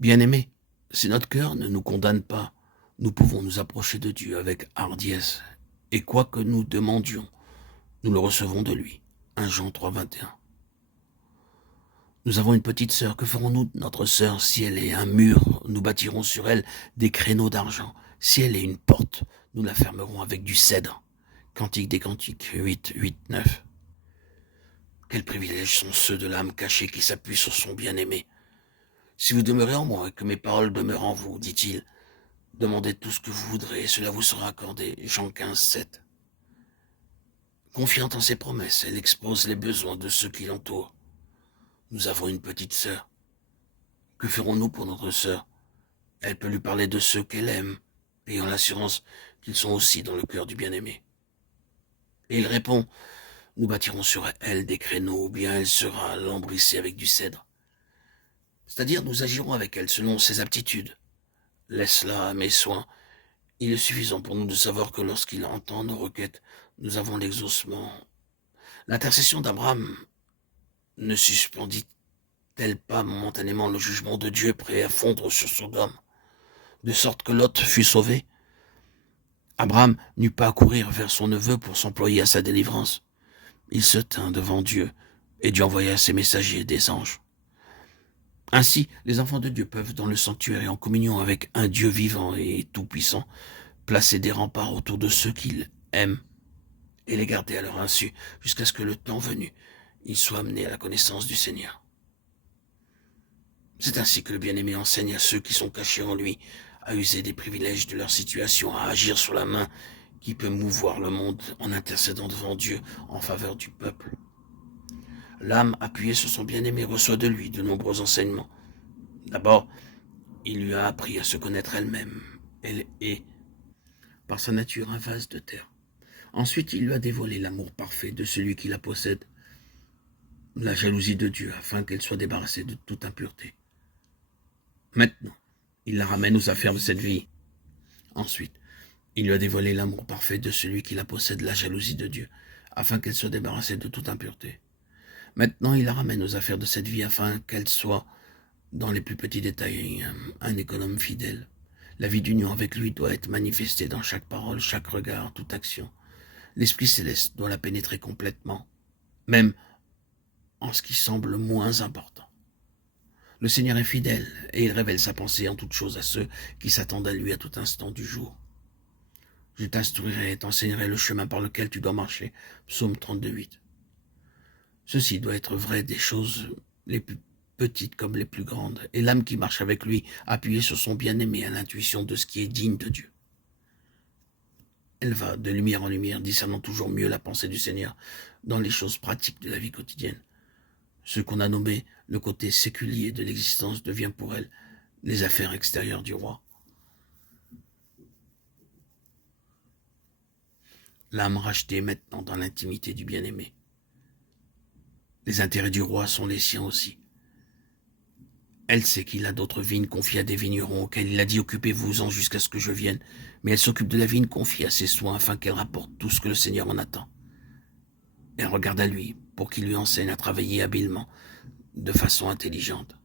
Bien-aimés, si notre cœur ne nous condamne pas, nous pouvons nous approcher de Dieu avec hardiesse, et quoi que nous demandions, nous le recevons de lui. 1 Jean 3, 21. Nous avons une petite sœur, que ferons-nous de notre sœur? Si elle est un mur, nous bâtirons sur elle des créneaux d'argent. Si elle est une porte, nous la fermerons avec du cèdre. Cantique des Cantiques 8, 8, 9. Quels privilèges sont ceux de l'âme cachée qui s'appuie sur son bien-aimé. Si vous demeurez en moi et que mes paroles demeurent en vous, dit-il, demandez tout ce que vous voudrez et cela vous sera accordé. Jean 15, 7. Confiante en ses promesses, elle expose les besoins de ceux qui l'entourent. Nous avons une petite sœur. Que ferons-nous pour notre sœur? Elle peut lui parler de ceux qu'elle aime, ayant l'assurance qu'ils sont aussi dans le cœur du bien-aimé. Et il répond, nous bâtirons sur elle des créneaux, ou bien elle sera lambrissée avec du cèdre. C'est-à-dire, nous agirons avec elle selon ses aptitudes. Laisse-la à mes soins. Il est suffisant pour nous de savoir que lorsqu'il entend nos requêtes, nous avons l'exaucement. L'intercession d'Abraham ne suspendit-elle pas momentanément le jugement de Dieu prêt à fondre sur Sodome, de sorte que Lot fut sauvé? Abraham n'eut pas à courir vers son neveu pour s'employer à sa délivrance. Il se tint devant Dieu, et Dieu envoya ses messagers des anges. Ainsi, les enfants de Dieu peuvent, dans le sanctuaire et en communion avec un Dieu vivant et tout-puissant, placer des remparts autour de ceux qu'ils aiment et les garder à leur insu jusqu'à ce que le temps venu, ils soient amenés à la connaissance du Seigneur. C'est ainsi que le bien-aimé enseigne à ceux qui sont cachés en lui à user des privilèges de leur situation, à agir sur la main qui peut mouvoir le monde en intercédant devant Dieu en faveur du peuple. L'âme appuyée sur son bien-aimé reçoit de lui de nombreux enseignements. D'abord, il lui a appris à se connaître elle-même. Elle est, par sa nature, un vase de terre. Ensuite, il lui a dévoilé l'amour parfait de celui qui la possède, la jalousie de Dieu, afin qu'elle soit débarrassée de toute impureté. Maintenant, il la ramène aux affaires de cette vie. Ensuite, il lui a dévoilé l'amour parfait de celui qui la possède, la jalousie de Dieu, afin qu'elle soit débarrassée de toute impureté. Maintenant, il la ramène aux affaires de cette vie, afin qu'elle soit, dans les plus petits détails, un économe fidèle. La vie d'union avec lui doit être manifestée dans chaque parole, chaque regard, toute action. L'Esprit céleste doit la pénétrer complètement, même en ce qui semble moins important. Le Seigneur est fidèle, et il révèle sa pensée en toutes choses à ceux qui s'attendent à lui à tout instant du jour. Je t'instruirai et t'enseignerai le chemin par lequel tu dois marcher. Psaume 32, 8. Ceci doit être vrai des choses les plus petites comme les plus grandes, et l'âme qui marche avec lui, appuyée sur son bien-aimé, à l'intuition de ce qui est digne de Dieu. Elle va de lumière en lumière, discernant toujours mieux la pensée du Seigneur dans les choses pratiques de la vie quotidienne. Ce qu'on a nommé le côté séculier de l'existence devient pour elle les affaires extérieures du roi. L'âme rachetée maintenant dans l'intimité du bien-aimé. Les intérêts du roi sont les siens aussi. Elle sait qu'il a d'autres vignes confiées à des vignerons auxquels il a dit « Occupez-vous-en jusqu'à ce que je vienne ». Mais elle s'occupe de la vigne confiée à ses soins afin qu'elle rapporte tout ce que le Seigneur en attend. Elle regarde à lui pour qu'il lui enseigne à travailler habilement, de façon intelligente.